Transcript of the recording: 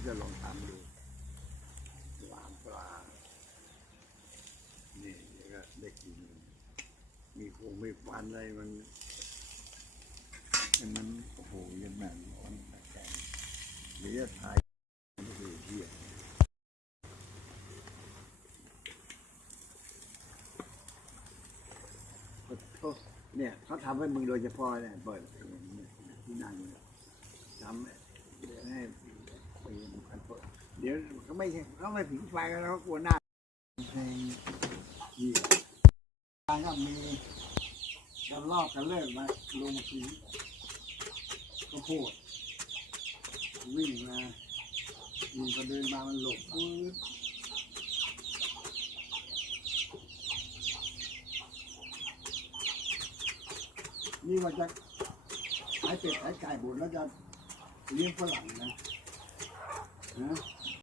ยวจะลองทำดูวางปลา นี่เดี๋ยวก็ได้กิน มีคงไม่ฟันอะไรมัน มันโอ้โหยังแม่งร้อนแข็งหรือจะถ่ายไม่คือเที่ยโอ้เนี่ยเขาทำให้มึงโดยเฉพาะเนี่ยเปิดที่นั่งเนี่ยทำให้ เดี๋ยวเขาไม่ใช่เขาไม่ผิงไฟกันแล้วเขากลัวหน้าเพลงยี่การก็มีจะลอกกันเลิกมาลงสีก็โพดวิ่งมายิงก็เดินมามันหลบปื๊ดนี่ว่าจะขายเป็ดขายไก่บุญแล้วจะเลี้ยงฝรั่งนะนะ